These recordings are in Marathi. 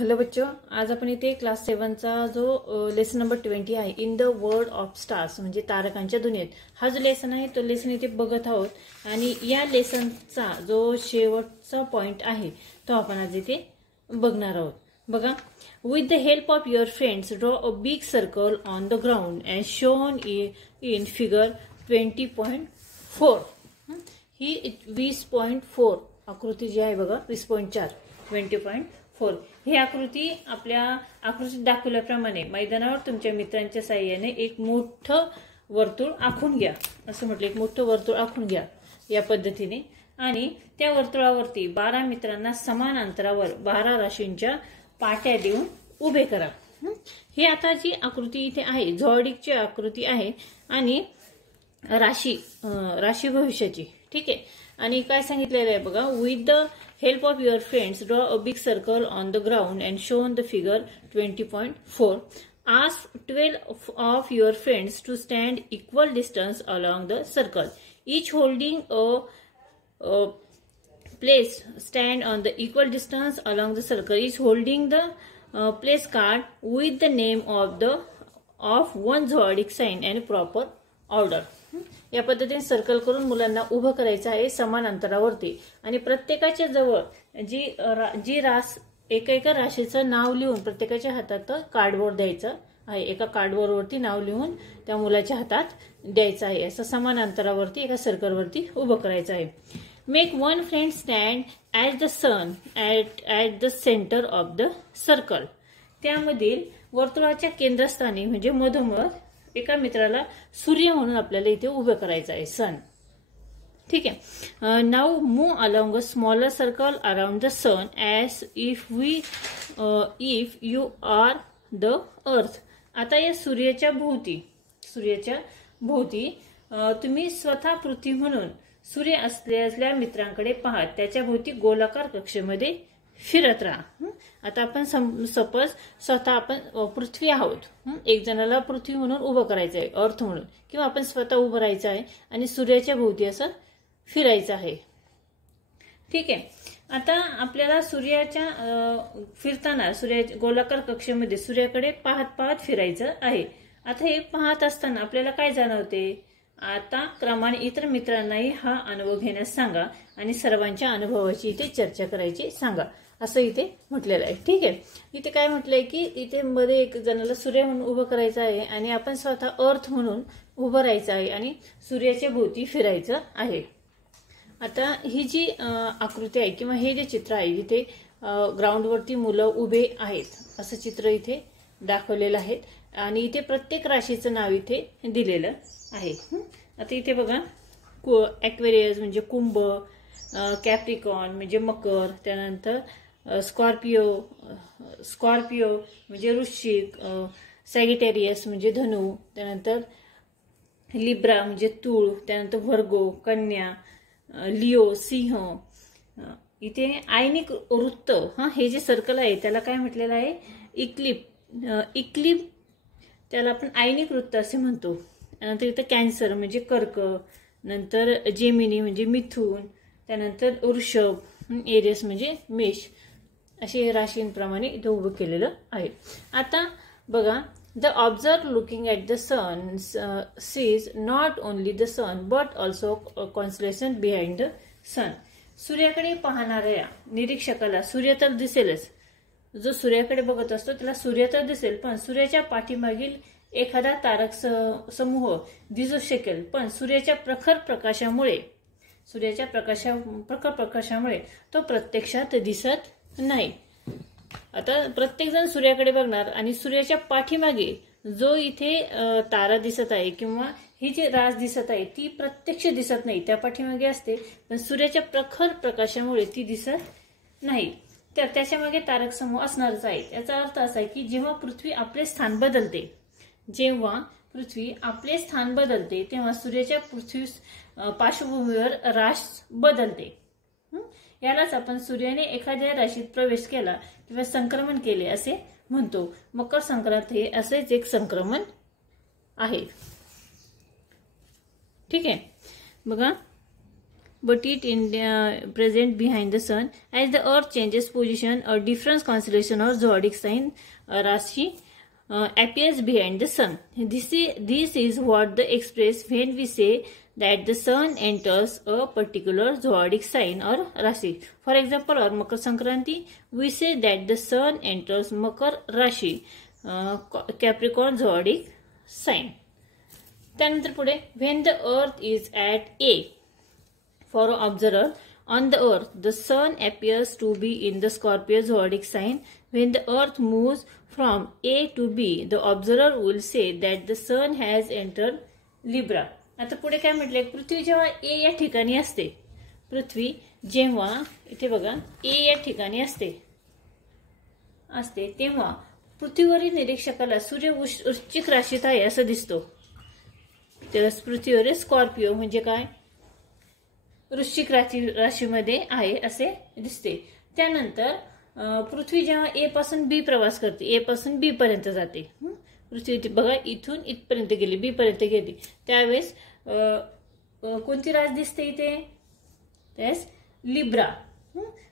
हेलो बच्चों, आज आपण इथे क्लास 7 चा जो लेसन नंबर 20 आहे in the world of stars म्हणजे तारकांच्या दुनियेत हा जो लेसन आहे तो लेसन इथे बघत आहोत आणि या लेसनचा जो शेवटचा पॉइंट आहे तो आपण आज इथे बघणार आहोत। बघा, with the help of your friends draw a big circle on the ground as shown in figure 20.4। ही 20.4 आकृती जी आहे बघा 20.4 20.4 ही आकृती आपल्या आकृतीत दाखवल्याप्रमाणे मैदानावर तुमच्या मित्रांच्या साहाय्याने एक मोठं वर्तुळ आखून घ्या। असं म्हटलं, एक मोठं वर्तुळ आखून घ्या या पद्धतीने आणि त्या वर्तुळावरती 12 मित्रांना समान अंतरावर 12 राशींच्या पाट्या देऊन उभे करा। ही आता जी आकृती इथे आहे झोडिकची आकृती आहे आणि राशी भविष्याची, ठीक आहे। आणि काय सांगितलेलं आहे बघा, with the help of your friends draw a big circle on the ground and show on the figure 20.4। Ask 12 of your friends to stand equal distance along the circle, each holding a place stand on the equal distance along the circle, each holding the place card with the name of one zodiac sign and proper order। या पद्धतीने सर्कल करून मुलांना उभं करायचं आहे समान अंतरावरती आणि प्रत्येकाच्या जवळ जी एका राशीचं नाव लिहून प्रत्येकाच्या हातात कार्डबोर्ड द्यायचं आहे। एका कार्डबोर्डवरती नाव लिहून त्या मुलाच्या हातात द्यायचं आहे। असं समान अंतरावरती एका सर्कलवरती उभं करायचं आहे। Make one friend stand at the sun at the centre of the circle. त्यामधील वर्तुळाच्या केंद्रस्थानी म्हणजे मधोमध एका मित्राला सूर्य म्हणून आपल्याला इथे उभे करायचं आहे, सन, ठीक आहे। Now move along a smaller circle around the sun as if you are the earth. आता या सूर्याच्या भोवती तुम्ही स्वतः पृथ्वी म्हणून सूर्य असलेल्या मित्रांकडे पाहत त्याच्या भोवती गोलाकार कक्षेमध्ये फिरत राहा। आता आपण सपोज स्वतः आपण पृथ्वी आहोत, एक जणाला पृथ्वी म्हणून उभं करायचं आहे, अर्थ म्हणून, किंवा आपण स्वतः उभं राहायचं आहे आणि सूर्याच्या भोवती असं फिरायचं आहे, ठीक आहे। आता आपल्याला सूर्याच्या फिरताना गोलाकार कक्षेमध्ये सूर्याकडे पाहत पाहत फिरायचं आहे। आता हे पाहत असताना आपल्याला काय जाणवते, आता क्रमाने इतर मित्रांनाही हा अनुभव घेण्यास सांगा आणि सर्वांच्या अनुभवाची इथे चर्चा करायची सांगा, असं इथे म्हटलेलं आहे, ठीक आहे। इथे काय म्हटलंय की इथे मध्ये एक जणाला सूर्य म्हणून उभं करायचं आहे आणि आपण स्वतः अर्थ म्हणून उभं राहायचं आहे आणि सूर्याच्या भोवती फिरायचं आहे। आता ही जी आकृती आहे किंवा हे जे चित्र आहे इथे ग्राउंडवरती मुलं उभे आहेत असं चित्र इथे दाखवलेलं आहे आणि इथे प्रत्येक राशीचं नाव इथे दिलेलं आहे। आता इथे बघा, ॲक्वेरियस म्हणजे कुंभ, कॅप्रिकॉन म्हणजे मकर, त्यानंतर स्कॉर्पिओ म्हणजे वृश्चिक, सॅगिटेरियस म्हणजे धनु, त्यानंतर लिब्रा म्हणजे तूळ, त्यानंतर व्हर्गो कन्या, लिओ सिंह। इथे आयनिक वृत्त, हे जे सर्कल आहे त्याला काय म्हटलेलं आहे, इक्लिप त्याला आपण आयनिक वृत्त असे म्हणतो। त्यानंतर इथं कॅन्सर म्हणजे कर्क, नंतर जेमिनी म्हणजे मिथुन, त्यानंतर वृषभ, एरियस म्हणजे मेष, असे राशींप्रमाणे इथं उभं केलेलं आहे। आता बघा, the observe looking at the sun sees not only the sun but also constellation behind the sun. सूर्याकडे पाहणाऱ्या निरीक्षकाला सूर्य तर दिसेलच, जो सूर्याकडे बघत असतो त्याला सूर्य तर दिसेल, पण सूर्याच्या पाठीमागील एखादा तारक समूह दिसू शकेल, पण सूर्याच्या प्रखर प्रकाशामुळे तो प्रत्यक्षात दिसत नाही। आता प्रत्येक जण सूर्याकडे बघणार आणि सूर्याच्या पाठीमागे जो इथे तारा दिसत आहे किंवा ही जी रास दिसत आहे ती प्रत्यक्ष दिसत नाही, त्या पाठीमागे असते, पण सूर्याच्या प्रखर प्रकाशामुळे ती दिसत नाही, तर त्याच्या मागे तारक समूह असणारच आहे। याचा अर्थ असा आहे की जेव्हा पृथ्वी आपले स्थान बदलते तेव्हा सूर्याच्या पृथ्वी पार्श्वभूमीवर रास बदलते। यालाच आपण सूर्याने एखाद्या राशीत प्रवेश केला किंवा संक्रमण केले असे म्हणतो। मकर संक्रांत हे असेच एक संक्रमण आहे, ठीक आहे। बघा, but it in present behind the sun. As the earth changes position, a different constellation or zodiac sign Rashi appears behind the sun. This is what the express when we say that the sun enters a particular zodiac sign or Rashi. For example, on Makar Sankranti, we say that the sun enters Makar Rashi, Capricorn zodiac sign. त्यानंतर पुढे when the earth is at A, for an observer on the earth, the sun appears to be in the Scorpio zodiac sign. When the earth moves from A to B, the observer will say that the sun has entered Libra. आता पुढे काय म्हटलंय, पृथ्वी जेव्हा ए या ठिकाणी असते, पृथ्वी जेव्हा इथे बघा ए या ठिकाणी असते तेव्हा पृथ्वीवरील निरीक्षकाला सूर्य वृश्चिक राशीत आहे असं दिसतो. तर पृथ्वीवर स्कॉर्पिओ म्हणजे काय, वृश्चिक राशीमध्ये आहे असे दिसते. त्यानंतर पृथ्वी जेव्हा ए पासून बी प्रवास करते, ए पासून बी पर्यंत जाते, पृथ्वी बघा इथून इथपर्यंत गेली, बी पर्यंत गेली, त्यावेळेस कोणती रास दिसते इथे, त्यास लिब्रा.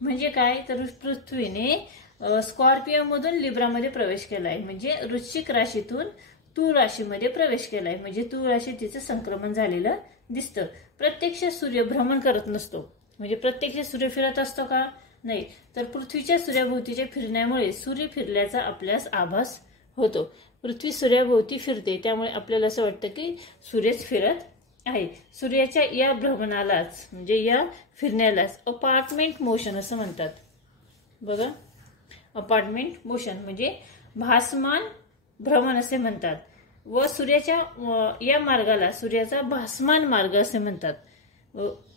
म्हणजे काय, तर पृथ्वीने स्कॉर्पिओ मधून लिब्रामध्ये प्रवेश केलाय, म्हणजे वृश्चिक राशीतून तूळ राशीमध्ये प्रवेश केलाय, म्हणजे तूळ राशीत तिचं संक्रमण झालेलं दिसतं. प्रत्यक्ष सूर्य भ्रमण करत नसतो, म्हणजे प्रत्यक्ष सूर्य फिरत असतो का, नाही, तर पृथ्वीच्या सूर्याभोवतीच्या फिरण्यामुळे सूर्य फिरल्याचा आपल्यास आभास होतो. पृथ्वी सूर्याभोवती फिरते, त्यामुळे आपल्याला असं वाटतं की सूर्यच फिरत आहे. सूर्याच्या या भ्रमणालाच म्हणजे या फिरण्यालाच अपार्टमेंट मोशन असं म्हणतात. बघा, अपार्टमेंट मोशन म्हणजे भासमान भ्रमण असे म्हणतात, व सूर्याच्या या मार्गाला सूर्याचा भासमान मार्ग असे म्हणतात.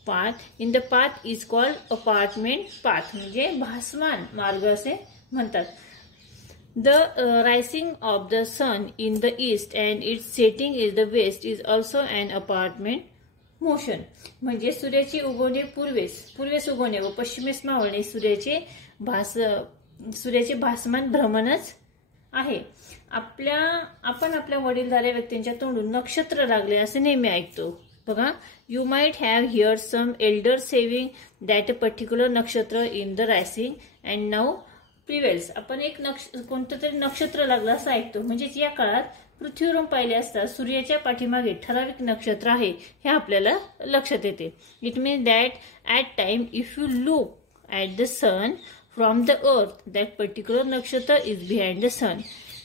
Path in the path is called apparent path, म्हणजे भासमान मार्ग असे म्हणतात. The rising of the sun in the east and its setting is the west is also an apparent motion. म्हणजे सूर्याची उगवणे पूर्वेस उगवणे व पश्चिमेस मावळणे सूर्याचे भासमान भ्रमणच आहे. आपण आपल्या वडीलधाऱ्या व्यक्तींच्या तोंडून नक्षत्र लागले असे नेहमी ऐकतो. बघा, you might have heard some elder saying that a particular nakshatra in the rising and now prevails. आपण एक कोणतं तरी नक्षत्र लागलं असं ऐकतो, म्हणजेच या काळात पृथ्वीवरून पाहिले असता सूर्याच्या पाठीमागे ठराविक नक्षत्र आहे हे आपल्याला लक्षात येते. It means that at time if you look at the sun from the earth, that particular nakshatra is behind the sun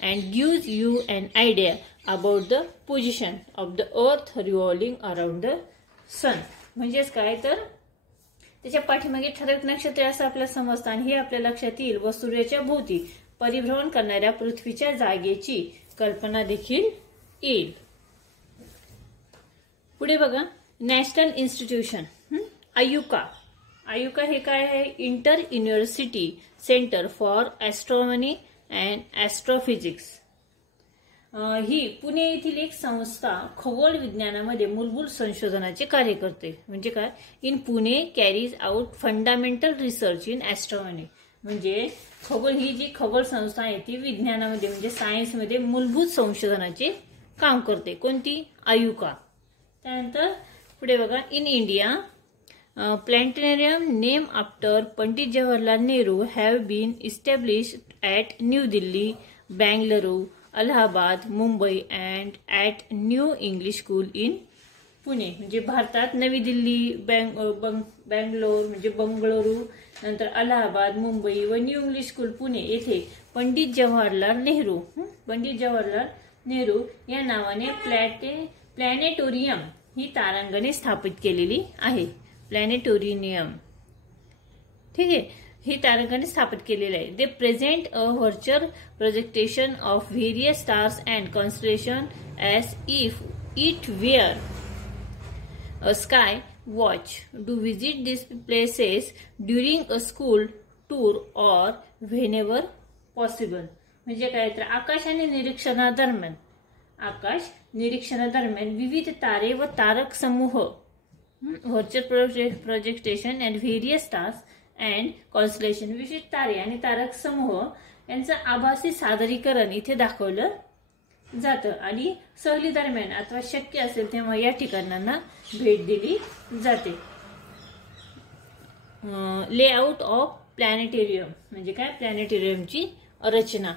and gives you an idea about the position of the earth revolving around the sun. म्हणजेच काय, तर त्याच्या पाठीमागे ठराविक नक्षत्र असं आपल्याला समजतं आणि हे आपल्या लक्षात येईल व सूर्याच्या भोवती परिभ्रमण करणाऱ्या पृथ्वीच्या जागेची कल्पना देखील येईल. पुढे बघा, नॅशनल इन्स्टिट्यूशन आयुका. आयुका हे काय आहे, inter university centre for astronomy and astrophysics. ही पुणे येथील एक संस्था खगोल विज्ञानामध्ये मूलभूत संशोधनाचे कार्य करते. म्हणजे काय, in Pune carries out fundamental research in astronomy. म्हणजे ही जी खगोल संस्था आहे ती विज्ञानामध्ये म्हणजे सायन्समध्ये मूलभूत संशोधनाचे काम करते. कोणती, आयुका. त्यानंतर पुढे बघा, in India planetarium named after Pandit Jawaharlal Nehru have been established at New Delhi, Bangalore, Allahabad, Mumbai and at New English School in Pune. म्हणजे भारतात नवी दिल्ली, बँगलोर म्हणजे बंगळुरू, नंतर अलाहाबाद, मुंबई व न्यू इंग्लिश स्कूल पुणे येथे पंडित जवाहरलाल नेहरू या नावाने प्लॅनेटोरियम ही तारांगणे स्थापित केलेली आहे. प्लॅनेटोरियम, ठीक आहे, ही तारांगणे स्थापित केलेले आहे. They present a virtual projection of various stars and constellation as if it were a sky watch. Do visit this places during a school tour or whenever possible. म्हणजे काय, तर आकाश निरीक्षणादरम्यान विविध तारे व तारक समूह, virtual projection and various stars and constellation, विविध तारे आणि तारक समूह यांचं आभासी सादरीकरण इथे दाखवलं जातं आणि सहली दरम्यान अथवा शक्य असेल तेव्हा या ठिकाणांना भेट दिली जाते. लेआउट ऑफ प्लॅनेटेरियम म्हणजे काय, प्लॅनेटेरियमची रचना.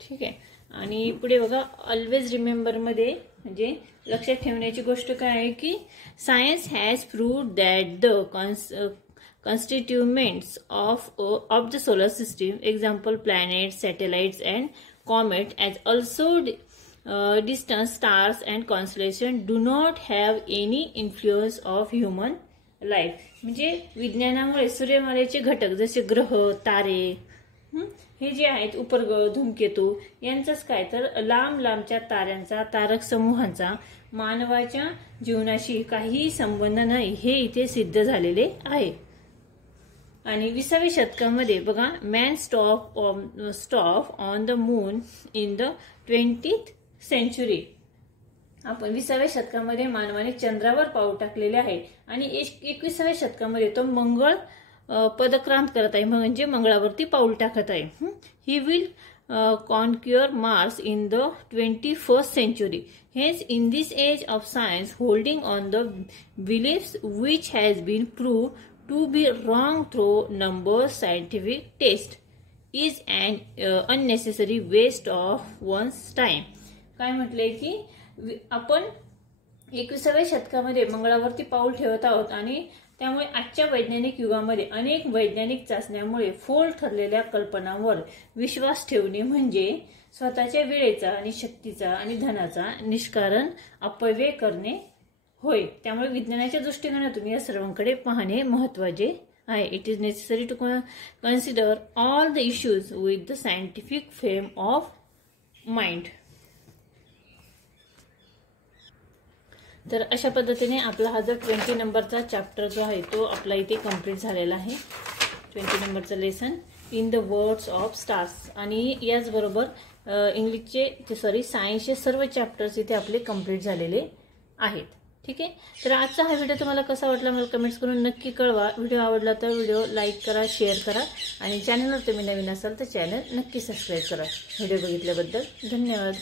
ठीक आहे. आणि पुढे बघा, ऑलवेज रिमेंबर मध्ये म्हणजे लक्षात ठेवण्याची गोष्ट काय आहे की science has proved that the constituents of the solar system, example planets, satellites and comet, as also distant stars and constellations, do not have any influence of human life. म्हणजे विज्ञानामुळे सूर्यमालेचे घटक जसे ग्रह, तारे हे जे आहेत, उपग्रह, धूमकेतू यांचाच काय तर लांब लांबच्या ताऱ्यांचा, तारक समूहांचा मानवाच्या जीवनाशी काहीही संबंध नाही हे इथे सिद्ध झालेले आहे. आणि 20व्या शतकामध्ये बघा, man stop on the moon in the 20th century. आपण 20व्या शतकामध्ये मानवाने चंद्रावर पाऊल टाकलेले आहे आणि 21व्या शतकामध्ये तो मंगळ पदक्रांत करत आहे, म्हणजे मंगळावरती पाऊल टाकत आहे. He will conquer Mars in the 21st century. Hence, in this age of science, holding on the beliefs which has been proved to be wrong through numerous scientific tests is an unnecessary waste of one's time. काय म्हटलंय की आपण 21व्या शतकामध्ये मंगळावरती पाऊल ठेवत आहोत आणि त्यामुळे आजच्या वैज्ञानिक युगामध्ये अनेक वैज्ञानिक चाचण्यांमुळे फोल ठरलेल्या कल्पनांवर विश्वास ठेवणे म्हणजे स्वतःच्या वेळेचा आणि शक्तीचा आणि धनाचा निष्कारण अपव्यय करणे होय. त्यामुळे विज्ञानाच्या दृष्टिकोनातून या सर्वांकडे पाहणे महत्त्वाचे आहे. It is necessary to consider all the issues with the scientific frame of mind. तर अशा पद्धतीने आपला हा जो 20 नंबरचा चॅप्टर जो आहे तो आपला इथे कंप्लीट झालेला आहे. 20 नंबरचं lesson in the words of stars. आणि याचबरोबर इंग्लिशचे सायन्सचे सर्व चॅप्टर्स इथे आपले कंप्लीट झालेले आहेत. ठीक आहे. तर आजचा हा व्हिडिओ तुम्हाला कसा वाटला मला कमेंट्स करून नक्की कळवा. व्हिडिओ आवडला तर व्हिडिओ लाईक करा, शेअर करा आणि चॅनलवर तुम्ही नवीन असाल तर चॅनल नक्की सबस्क्राईब करा. व्हिडिओ बघितल्याबद्दल धन्यवाद.